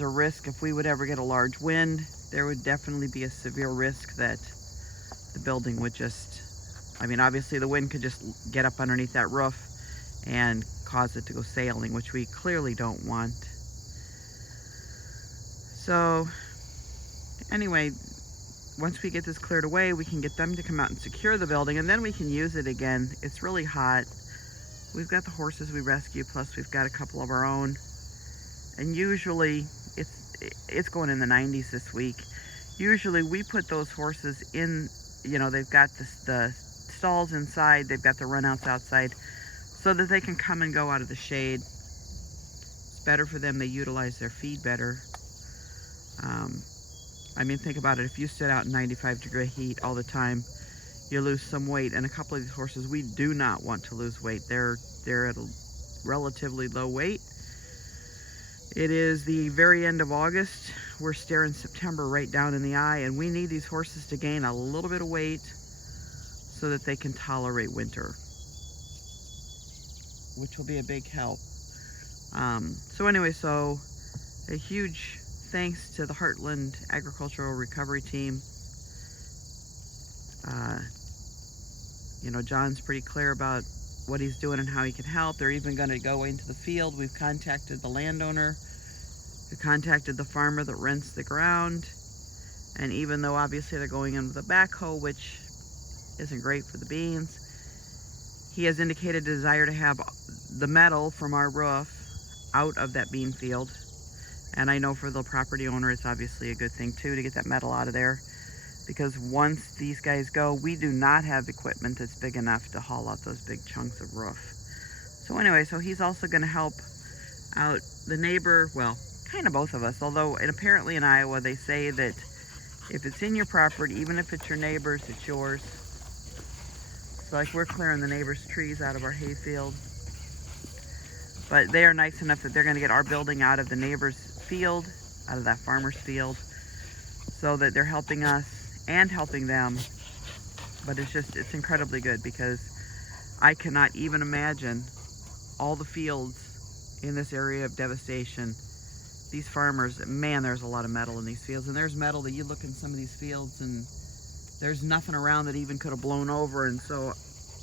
a risk if we would ever get a large wind. There would definitely be a severe risk that the building would just, I mean, obviously the wind could just get up underneath that roof and cause it to go sailing, which we clearly don't want. So anyway, once we get this cleared away, we can get them to come out and secure the building, and then we can use it again. It's really hot. We've got the horses we rescue, plus we've got a couple of our own. And usually it's going in the 90s this week. Usually we put those horses in, you know, they've got the stalls inside, they've got the runouts outside, so that they can come and go out of the shade. It's better for them, they utilize their feed better. I mean, think about it, if you sit out in 95-degree heat all the time, you lose some weight. And a couple of these horses, we do not want to lose weight. They're at a relatively low weight. It is the very end of August. We're staring September right down in the eye, and we need these horses to gain a little bit of weight so that they can tolerate winter, which will be a big help. So anyway, so a huge thanks to the Heartland Agricultural Recovery Team. You know, John's pretty clear about what he's doing and how he can help. They're even going to go into the field. We've contacted the landowner, who contacted the farmer that rents the ground. And even though obviously they're going in with a backhoe, which isn't great for the beans, he has indicated a desire to have the metal from our roof out of that bean field. And I know for the property owner, it's obviously a good thing too to get that metal out of there, because once these guys go, we do not have equipment that's big enough to haul out those big chunks of roof. So anyway, so he's also going to help out the neighbor, well, kind of both of us, although, and apparently in Iowa they say that if it's in your property, even if it's your neighbor's, it's yours. So like we're clearing the neighbor's trees out of our hay field, but they are nice enough that they're going to get our building out of the neighbor's field, out of that farmer's field, so that they're helping us and helping them. But it's incredibly good, because I cannot even imagine all the fields in this area of devastation. These farmers, man, there's a lot of metal in these fields, and there's metal that you look in some of these fields and there's nothing around that even could have blown over, and so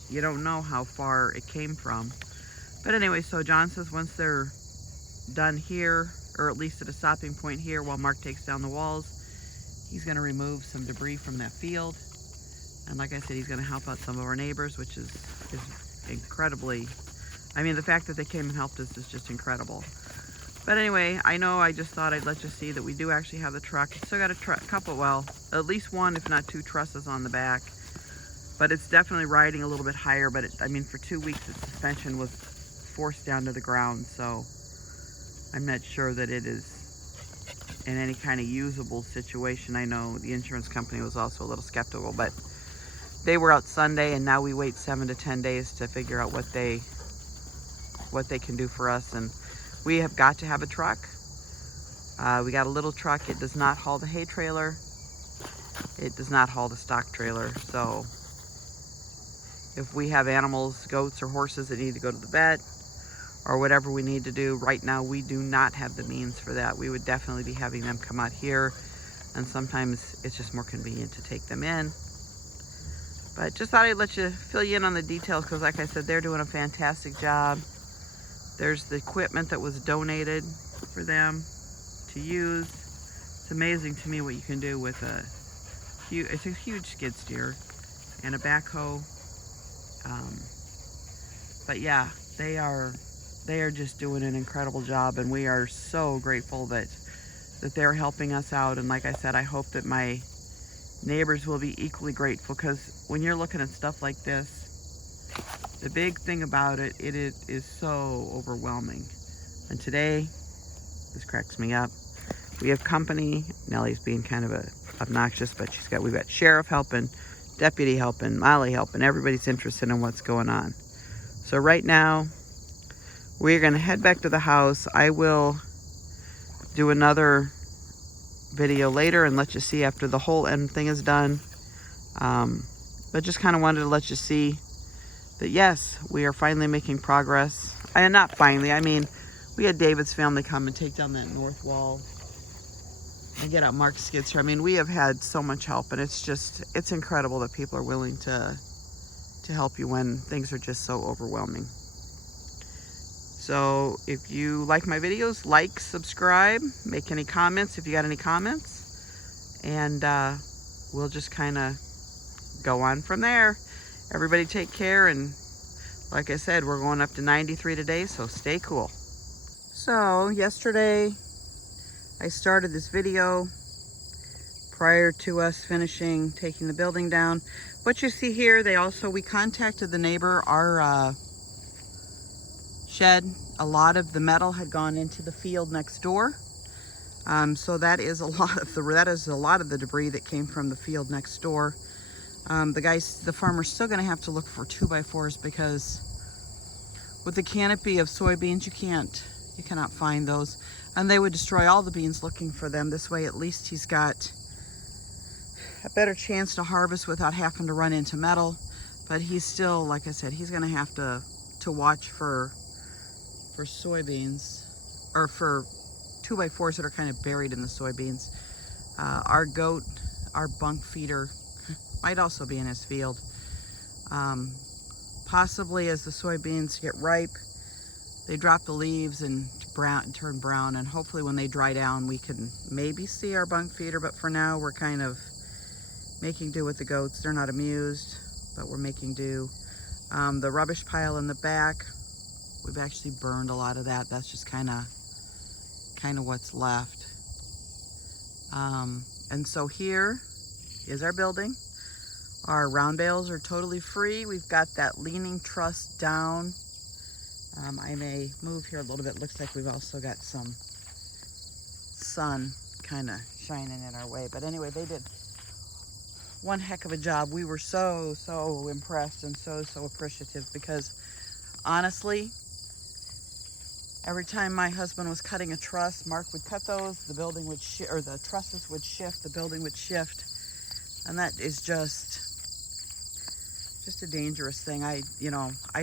you don't know how far it came from. But anyway, so John says once they're done here, or at least at a stopping point here while Mark takes down the walls, he's going to remove some debris from that field. And like I said, he's going to help out some of our neighbors, which is incredibly, I mean, the fact that they came and helped us is just incredible. But anyway, I know I just thought I'd let you see that we do actually have the truck. It's still got a couple, well, at least one, if not two trusses on the back. But it's definitely riding a little bit higher, but I mean, for 2 weeks, its suspension was forced down to the ground, so I'm not sure that it is in any kind of usable situation. I know the insurance company was also a little skeptical, but they were out Sunday, and now we wait 7 to 10 days to figure out what they can do for us. And we have got to have a truck. We got a little truck. It does not haul the hay trailer. It does not haul the stock trailer. So if we have animals, goats or horses that need to go to the vet, or whatever we need to do, right now we do not have the means for that. We would definitely be having them come out here, and sometimes it's just more convenient to take them in. But just thought I'd let you fill you in on the details, because like I said, they're doing a fantastic job. There's the equipment that was donated for them to use. It's amazing to me what you can do with it's a huge skid steer and a backhoe. But yeah, they are just doing an incredible job, and we are so grateful that they're helping us out. And like I said, I hope that my neighbors will be equally grateful, because when you're looking at stuff like this, the big thing about it is so overwhelming. And today, this cracks me up, we have company. Nellie's being kind of obnoxious, but we've got sheriff helping, deputy helping, Molly helping. Everybody's interested in what's going on. So right now, we're going to head back to the house. I will do another video later and let you see after the whole end thing is done. But just kind of wanted to let you see that yes, we are finally making progress. And not finally, I mean, we had David's family come and take down that north wall and get out Mark's skid steer. I mean, we have had so much help, and it's incredible that people are willing to help you when things are just so overwhelming. So if you like my videos, like, subscribe, make any comments if you got any comments, and we'll just kind of go on from there. Everybody take care, and like I said, we're going up to 93 today, so stay cool. So yesterday I started this video prior to us finishing taking the building down. What you see here, we contacted the neighbor. Our shed, a lot of the metal had gone into the field next door. So that is a lot of the debris that came from the field next door. The farmer's still going to have to look for 2x4s because with the canopy of soybeans, you cannot find those, and they would destroy all the beans looking for them. This way, at least he's got a better chance to harvest without having to run into metal. But he's still, like I said, he's going to have to watch for soybeans, or for 2x4s that are kind of buried in the soybeans. Our goat, our bunk feeder, might also be in his field. Possibly as the soybeans get ripe, they drop the leaves and turn brown, and hopefully when they dry down we can maybe see our bunk feeder. But for now, we're kind of making do with the goats. They're not amused, but we're making do. The rubbish pile in the back, we've actually burned a lot of that. That's just kind of what's left. And so here is our building. Our round bales are totally free. We've got that leaning truss down. I may move here a little bit. Looks like we've also got some sun kind of shining in our way. But anyway, they did one heck of a job. We were so impressed and so appreciative, because honestly, every time my husband was cutting a truss, Mark would cut those, the building would or the trusses would shift, the building would shift, and that is just a dangerous thing. I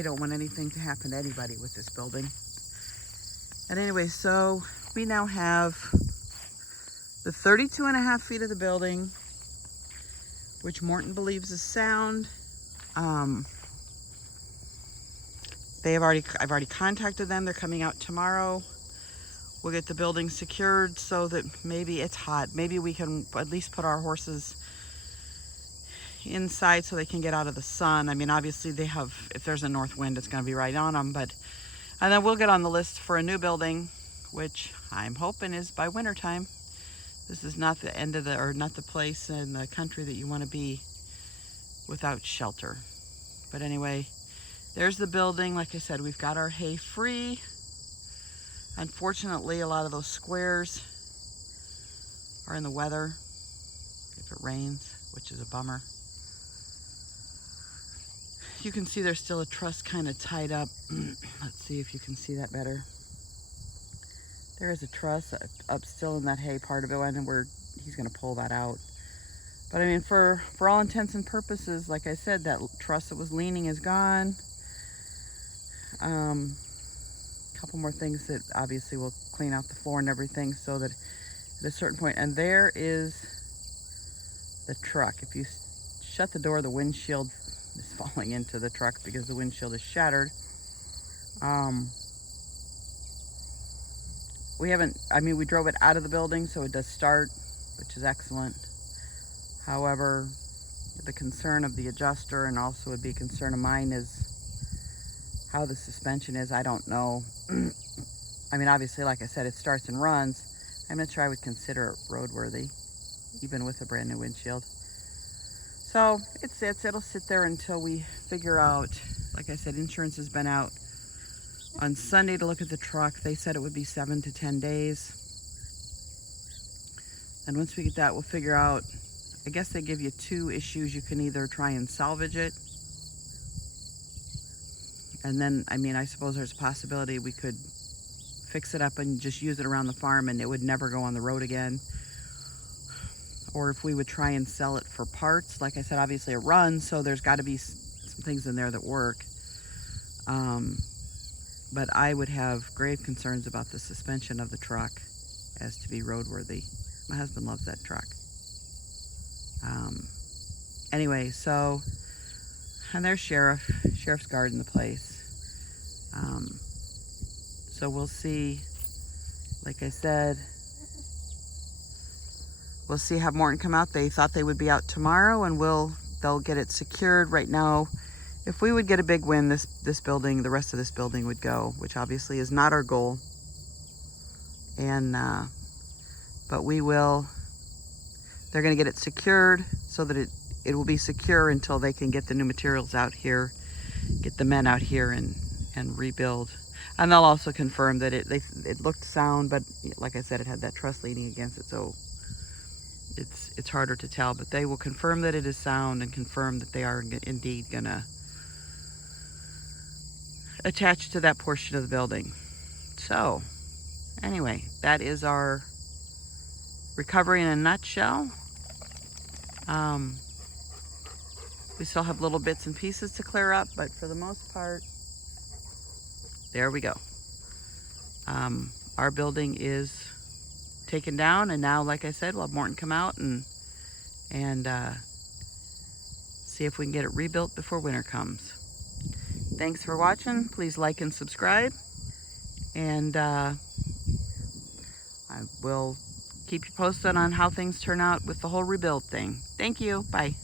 don't want anything to happen to anybody with this building. And anyway, so we now have the 32.5 feet of the building, which Morton believes is sound. I've already contacted them. They're coming out tomorrow. We'll get the building secured so that maybe it's hot. Maybe we can at least put our horses inside so they can get out of the sun. I mean, obviously if there's a north wind, it's going to be right on them. And then we'll get on the list for a new building, which I'm hoping is by winter time. This is not the end of not the place in the country that you want to be without shelter. But anyway, there's the building. Like I said, we've got our hay free. Unfortunately, a lot of those squares are in the weather if it rains, which is a bummer. You can see there's still a truss kind of tied up. Let's see if you can see that better. There is a truss up still in that hay part of it, and he's going to pull that out. But I mean, for all intents and purposes, like I said, that truss that was leaning is gone. A couple more things that obviously will clean out the floor and everything, so that at a certain point, and there is the truck. If you shut the door, the windshield is falling into the truck because the windshield is shattered. We drove it out of the building, so it does start, which is excellent. However, the concern of the adjuster, and also would be a concern of mine, is how the suspension is. I don't know. I mean, obviously, like I said, it starts and runs. I'm not sure I would consider it roadworthy, even with a brand new windshield. So it'll sit there until we figure out. Like I said, insurance has been out on Sunday to look at the truck. They said it would be 7 to 10 days. And once we get that, we'll figure out. I guess they give you two issues. You can either try and salvage it, and then, I mean, I suppose there's a possibility we could fix it up and just use it around the farm and it would never go on the road again. Or if we would try and sell it for parts. Like I said, obviously it runs, so there's got to be some things in there that work. But I would have grave concerns about the suspension of the truck as to be roadworthy. My husband loves that truck. Anyway, so, and there's Sheriff's guarding the place. So we'll see, like I said, we'll see, have Morton come out. They thought they would be out tomorrow, and they'll get it secured. Right now, if we would get a big win, this building, the rest of this building would go, which obviously is not our goal. And but we will, they're going to get it secured so that it will be secure until they can get the new materials out here, get the men out here and rebuild. And they'll also confirm that it looked sound, but like I said, it had that truss leaning against it, so it's harder to tell. But they will confirm that it is sound and confirm that they are indeed gonna attach to that portion of the building. So anyway, that is our recovery in a nutshell. We still have little bits and pieces to clear up, but for the most part, there we go. Our building is taken down, and now, like I said, we'll have Morton come out and see if we can get it rebuilt before winter comes. Thanks for watching. Please like and subscribe, and I will keep you posted on how things turn out with the whole rebuild thing. Thank you. Bye.